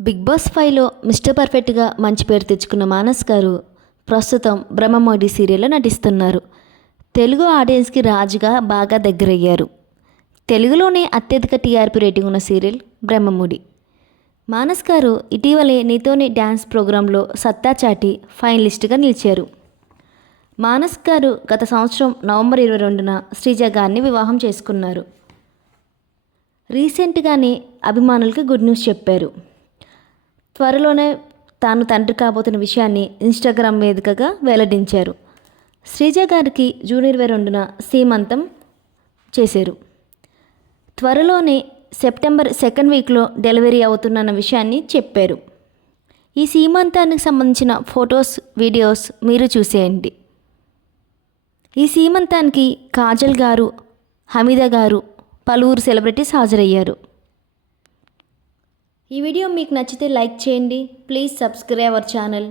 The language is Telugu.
బిగ్ బాస్ ఫైవ్లో మిస్టర్ పర్ఫెక్ట్గా మంచి పేరు తెచ్చుకున్న మానస్ గారు ప్రస్తుతం బ్రహ్మమోడి సీరియల్లో నటిస్తున్నారు. తెలుగు ఆడియన్స్కి రాజుగా బాగా దగ్గరయ్యారు. తెలుగులోనే అత్యధిక టీఆర్పీ రేటింగ్ ఉన్న సీరియల్ బ్రహ్మముడి. మానస్ గారు ఇటీవలే నీతోని డ్యాన్స్ ప్రోగ్రాంలో సత్తా చాటి ఫైనలిస్ట్గా నిలిచారు. మానస్ గారు గత సంవత్సరం నవంబర్ ఇరవై రెండున శ్రీజ గారిని వివాహం చేసుకున్నారు. రీసెంట్గానే అభిమానులకి గుడ్ న్యూస్ చెప్పారు. త్వరలోనే తాను తండ్రి కాబోతున్న విషయాన్ని ఇన్స్టాగ్రామ్ వేదికగా వెల్లడించారు. శ్రీజ గారికి జూన్ ఇరవై రెండున సీమంతం చేశారు. త్వరలోనే సెప్టెంబర్ సెకండ్ వీక్లో డెలివరీ అవుతున్న విషయాన్ని చెప్పారు. ఈ సీమంతానికి సంబంధించిన ఫొటోస్ వీడియోస్ మీరు చూసేయండి. ఈ సీమంతానికి కాజల్ గారు హమీద గారు పలువురు సెలబ్రిటీస్ హాజరయ్యారు. ఈ వీడియో మీకు నచ్చితే లైక్ చేయండి. Please subscribe our channel.